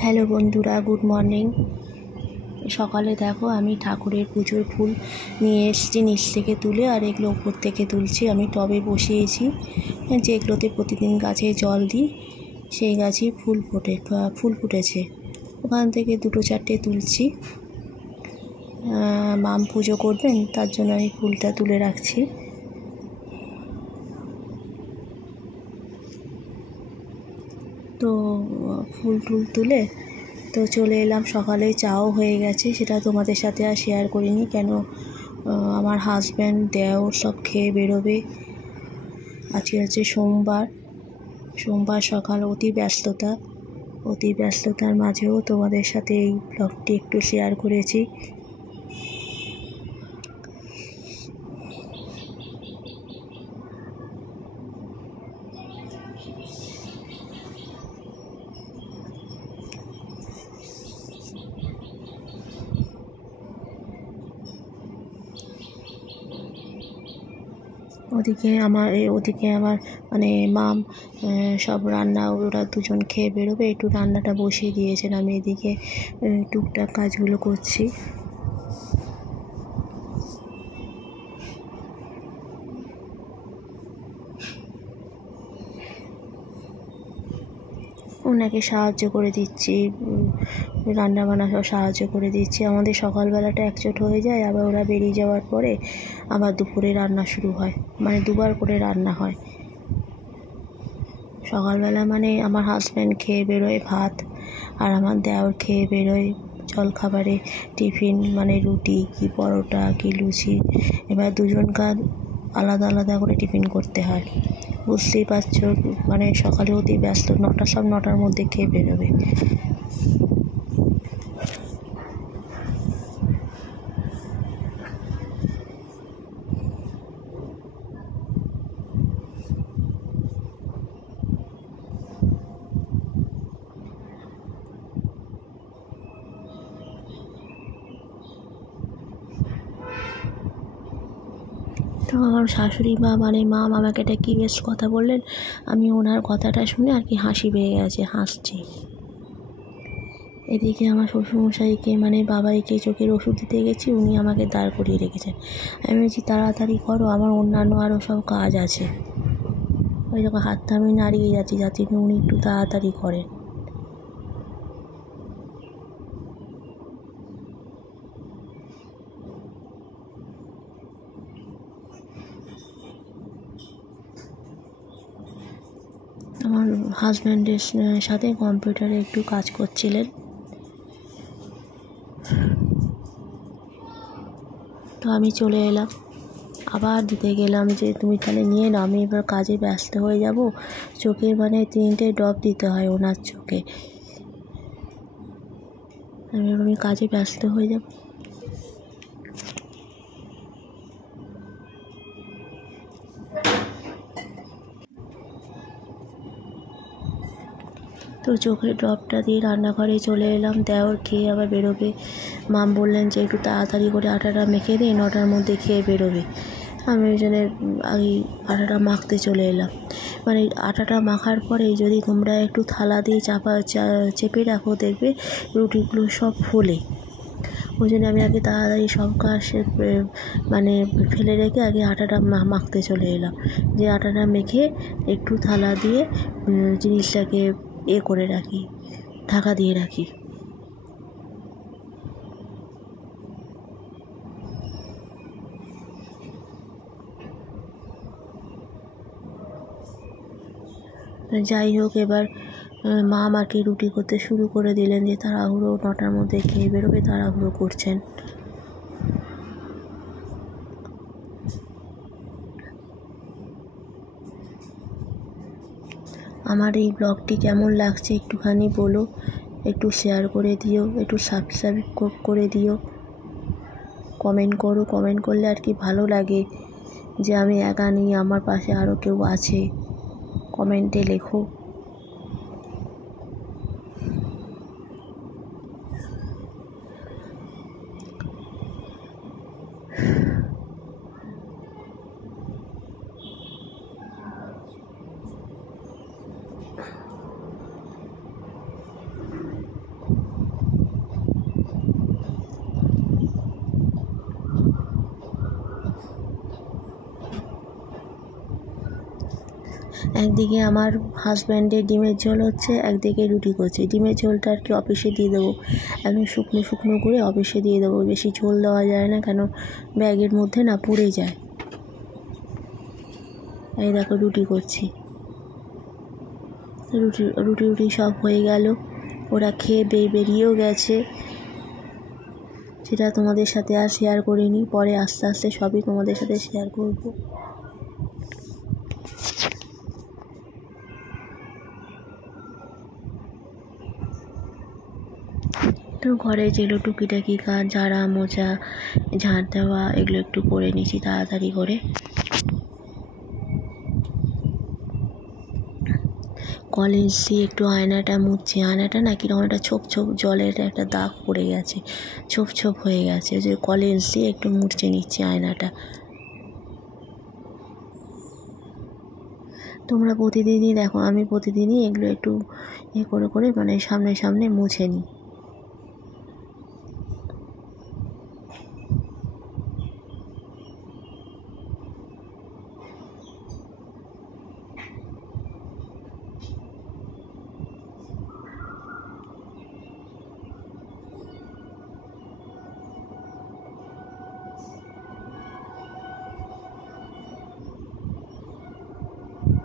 Hello বন্ধুরা, good morning. সকালে দেখো আমি ঠাকুরের পুজোর ফুল নিয়ে এসেছি নিচ থেকে তুলে, আর এগুলো উপর থেকে তুলছি। আমি টবে বসিয়েছি, যেগুলোতে প্রতিদিন গাছে জল দিই, সেই গাছেই ফুল ফুটেছে। ওখান থেকে 2-4টে তুলছি। মাম পুজো করবেন, তার জন্য আমি ফুলটা তুলে রাখছি। তো ফুল তুলে তো চলে এলাম। সকালে চাও হয়ে গেছে, সেটা তোমাদের সাথে আর শেয়ার করিনি, কেন আমার হাজব্যান্ড দেওর সব খেয়ে বেরোবে। আজকে হচ্ছে সোমবার সকাল, অতি ব্যস্ততার মাঝেও তোমাদের সাথে এই ব্লগটি একটু শেয়ার করেছি। ওদিকে আমার মানে মাম সব রান্না, ওরা দুজন খেয়ে বেরোবে, একটু রান্নাটা বসিয়ে দিয়েছেন। আমি এদিকে টুকটাক কাজগুলো করছি। ওনাকে সাহায্য করে দিচ্ছি, রান্নাবান্না সব সাহায্য করে দিচ্ছি। আমাদের সকালবেলাটা একচোট হয়ে যায়, আবার ওরা বেরিয়ে যাওয়ার পরে আবার দুপুরে রান্না শুরু হয়, মানে দুবার করে রান্না হয়। সকালবেলা মানে আমার হাজব্যান্ড খেয়ে বেরোয় ভাত, আর আমার দেওর খেয়ে বেরোয় জলখাবারে টিফিন, মানে রুটি কি পরোটা কি লুচি। এবার দুজনকার আলাদা আলাদা করে টিফিন করতে হয়। বুঝতেই পারছো, মানে সকালে অতি ব্যস্ত, 9টার মধ্যে খেয়ে বেরোবে। তো আমার শাশুড়ি মা মানে মাম আমাকে একটা কী বেশ কথা বললেন, আমি ওনার কথাটা শুনে আর কি হাসি পেয়ে গেছে, হাসছি। এদিকে আমার শ্বশুরমশাইকে মানে বাবাইকে চোখের ওষুধ দিতে গেছি, উনি আমাকে দাঁড় করিয়ে রেখেছেন। আমি বলছি তাড়াতাড়ি করো, আমার অন্যান্য আরও সব কাজ আছে। ওই যখন হাতটা আমি নাড়িয়ে যাচ্ছি, যাতে উনি একটু তাড়াতাড়ি করেন। আমার হাজব্যান্ডের সাথে কম্পিউটারে একটু কাজ করছিলেন। তো আমি চলে এলাম, আবার দিতে গেলাম যে তুমি তাহলে নিয়ে নাও, আমি এবার কাজে ব্যস্ত হয়ে যাব। চোখে মানে 3টে ড্রপ দিতে হয় ওনার চোখে, আমি কাজে ব্যস্ত হয়ে যাব। তো চোখের ড্রপটা দিয়ে রান্নাঘরে চলে এলাম। দেওর খেয়ে আবার বেরোবে। মাম বললেন যে একটু তাড়াতাড়ি করে আটাটা মেখে দিয়ে 9টার মধ্যে খেয়ে বেরোবে। আমি ওই জন্য আগে আটাটা মাখতে চলে এলাম। মানে আটাটা মাখার পরে যদি তোমরা একটু থালা দিয়ে চেপে রাখো, দেখবে রুটিগুলো সব ফোলে। ওই জন্য আমি আগে তাড়াতাড়ি সব কাজ মানে ফেলে রেখে আগে আটাটা মাখতে চলে এলাম, যে আটাটা মেখে একটু থালা দিয়ে জিনিসটাকে করে রাখি, ঢাকা দিয়ে রাখি। যাই হোক, এবার মা আমাকে রুটি করতে শুরু করে দিলেন, যে তাড়াহুড়ো 9টার মধ্যে খেয়ে বেরোবে, তাড়াহুড়ো করছেন। আমার এই ব্লগটি কেমন লাগছে একটুখানি বলো, একটু শেয়ার করে দিও, একটু সাবস্ক্রাইব করে দিও, কমেন্ট করো। কমেন্ট করলে আর কি ভালো লাগে যে আমি একা নেই, আমার পাশে আরও কেউ আছে। কমেন্টে লেখো। একদিকে আমার হাজব্যান্ডের ডিমের ঝোল হচ্ছে, একদিকে রুটি করছে। ডিমের ঝোলটা আর কি অফিসে দিয়ে দেবো, একদম শুকনো শুকনো করে অফিসে দিয়ে দেবো। বেশি ঝোল দেওয়া যায় না, কেন ব্যাগের মধ্যে না পুড়ে যায়। এই দেখো রুটি করছি, রুটি রুটি রুটি সব হয়ে গেল। ওরা খেয়ে বেরিয়েও গেছে, সেটা তোমাদের সাথে আর শেয়ার করিনি। পরে আস্তে আস্তে সবই তোমাদের সাথে শেয়ার করব। তো ঘরে যেগুলো টুকিটাকি কাজ, ঝাড়া মোছা, ঝাঁট দেওয়া, এগুলো একটু করে নিয়েছি তাড়াতাড়ি করে। কলেজ দিয়ে একটু আয়নাটা মুছছি। আয়নাটা না কিরকম একটা ছোপ ছোপ জলের একটা দাগ পড়ে গেছে, ছোপ ছোপ হয়ে গেছে। যে কলেজ দিয়ে একটু মুছে নিচ্ছি আয়নাটা। তোমরা প্রতিদিনই দেখো, আমি প্রতিদিনই এগুলো একটু করে করে মানে সামনে সামনে মুছে নিই।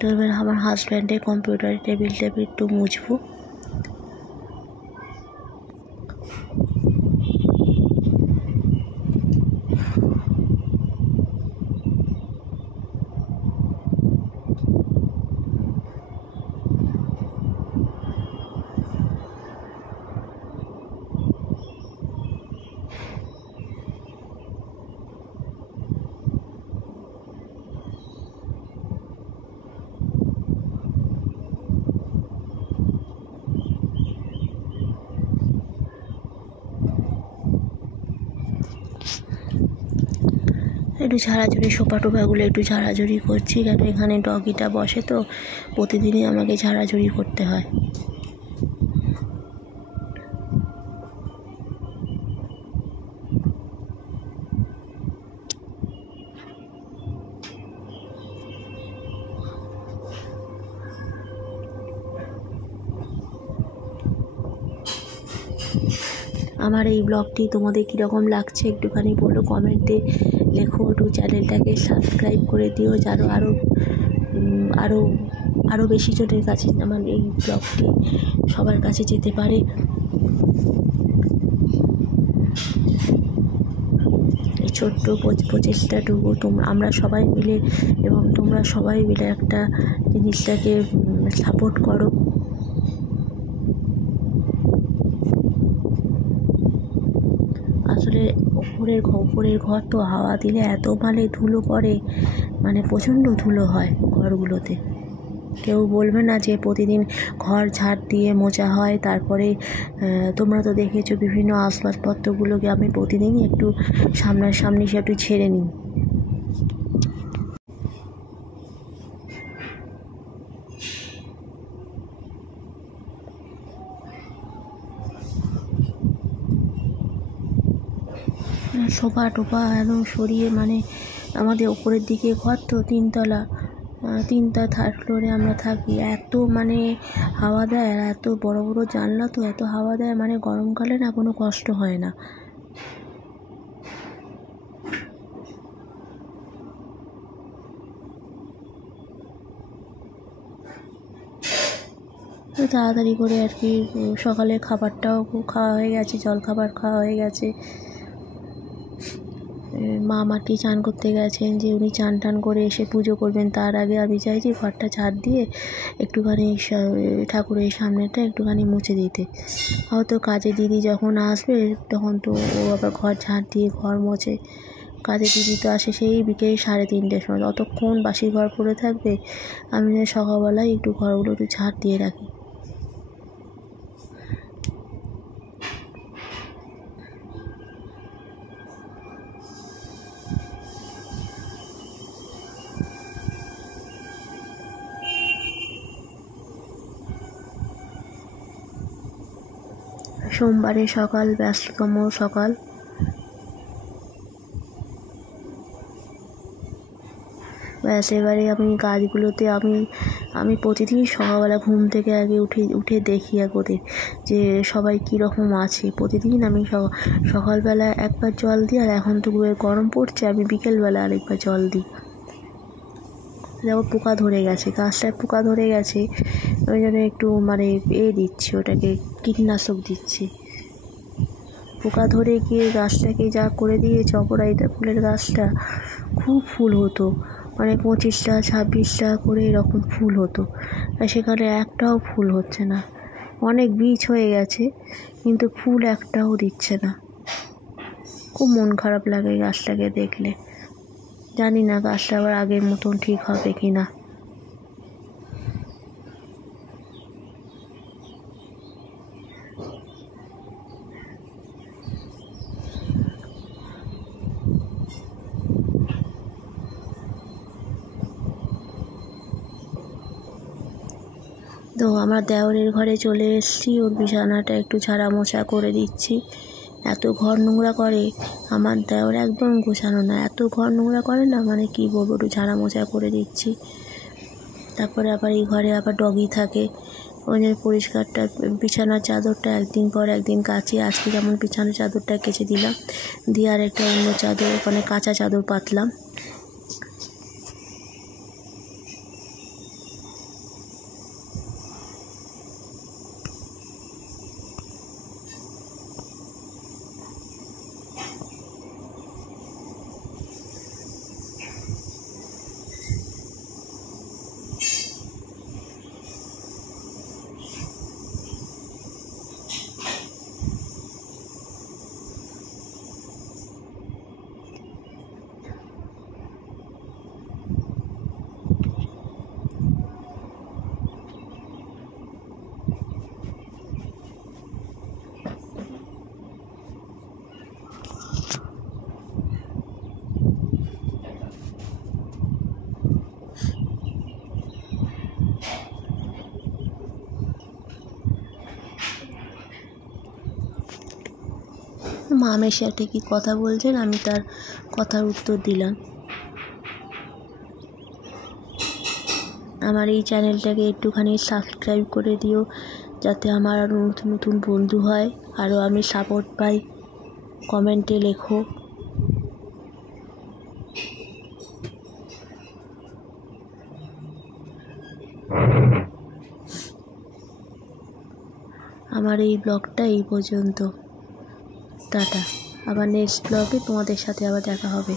তো এবার আমার হাজব্যান্ডের কম্পিউটার টেবিলটা একটু মুছবো। একটু ঝাড়াঝুড়ি, সোফা টোফাগুলো একটু ঝাড়াঝুড়ি করছি, কেন এখানে ডগিটা বসে, তো প্রতিদিনই আমাকে ঝাড়াঝুড়ি করতে হয়। আমার এই ব্লগটি তোমাদের কীরকম লাগছে একটুখানি বলো, কমেন্টে লেখো। একটু চ্যানেলটাকে সাবস্ক্রাইব করে দিও, যেন আরও আরও আরও বেশি জনের কাছে আমার এই ব্লগটি সবার কাছে যেতে পারে। এই ছোট্ট প্রচেষ্টাটুকু আমরা সবাই মিলে এবং তোমরা সবাই মিলে একটা জিনিসটাকে সাপোর্ট করো। আসলে উপরের ঘর তো হাওয়া দিলে এত মানে ধুলো পড়ে, মানে প্রচণ্ড ধুলো হয় ঘরগুলোতে। কেউ বলবে না যে প্রতিদিন ঘর ঝাড় দিয়ে মোছা হয়। তারপরে তোমরা তো দেখেছো বিভিন্ন আসবাবপত্রগুলোকে আমি প্রতিদিনই একটু সামনাসামনি সে একটু ছেড়ে নিই। সোফা টোফা একদম সরিয়ে, মানে আমাদের ওপরের দিকে ঘর তো তিনটা থার্ড ফ্লোরে আমরা থাকি। এত মানে হাওয়া দেয়, আর এত বড় বড় জানলা, তো এত হাওয়া দেয়, মানে গরমকালে না কোনো কষ্ট হয় না। তাড়াতাড়ি করে আর কি সকালে খাবারটাও খাওয়া হয়ে গেছে, জলখাবার খাওয়া হয়ে গেছে। মা মাটি চান করতে গেছেন, যে উনি চান টান করে এসে পুজো করবেন। তার আগে আমি চাইছি ঘরটা ঝাড় দিয়ে একটুখানি ঠাকুরের সামনেটা একটুখানি মুছে দিতে। হয়তো কাজে দিদি যখন আসবে তখন তো ও আবার ঘর ঝাড় দিয়ে ঘর মোছে। কাজে দিদি তো আসে সেই বিকেল 3:30টার সময়, অতক্ষণ বাসি ঘর পড়ে থাকবে। আমি সকালবেলায় একটু ঘরগুলো একটু ঝাড় দিয়ে রাখি। সোমবারে সকাল, ব্যস্ততম সকাল। ব্যাস এবারে আমি গাছগুলোতে আমি প্রতিদিন সকালবেলা ঘুম থেকে আগে উঠে দেখি ওদের যে সবাই কীরকম আছে। প্রতিদিন আমি সকালবেলা একবার জল দিই, আর এখন তো গরম পড়ছে, আমি বিকেলবেলা আরেকবার জল দিই। যেমন পোকা ধরে গেছে, গাছটায় পোকা ধরে গেছে, ওই জন্য একটু দিচ্ছি, ওটাকে কীটনাশক দিচ্ছি। পোকা ধরে গিয়ে গাছটাকে যা করে দিয়েছে অপরাজিতা ফুলের গাছটা, খুব ফুল হতো, 25টা 26টা করে এরকম ফুল হতো, আর সেখানে একটাও ফুল হচ্ছে না। অনেক বীজ হয়ে গেছে কিন্তু ফুল একটাও দিচ্ছে না। খুব মন খারাপ লাগে গাছটাকে দেখলে। জানি না গাছটা আবার আগের মতন ঠিক হবে কি না। তো আমার দেওরের ঘরে চলে এসেছি, ওর বিছানাটা একটু ঝাড়া মোছা করে দিচ্ছি। এত ঘর নোংরা করে আমার দেওর, একদম গোছানো না, এত ঘর নোংরা করে না, কি বলবো, একটু ঝাড়া মোছা করে দিচ্ছি। তারপরে আবার এই ঘরে আবার ডগি থাকে, ওই জন্য পরিষ্কারটা, বিছানার চাদরটা একদিন পর একদিন কাচি। আজকে যেমন বিছানার চাদরটা কেচে দিলাম, দিয়ে আর একটা অন্য চাদর, কাঁচা চাদর পাতলাম। মামের সাথে কি কথা বলছেন, আমি তার কথার উত্তর দিলাম। আমার এই চ্যানেলটাকে একটুখানি সাবস্ক্রাইব করে দিও, যাতে আমার আরও নতুন নতুন বন্ধু হয়, আরও আমি সাপোর্ট পাই। কমেন্টে লেখো। আমার এই ব্লগটা এই পর্যন্ত। টাটা। আবার নেক্সট ব্লগে তোমাদের সাথে আবার দেখা হবে।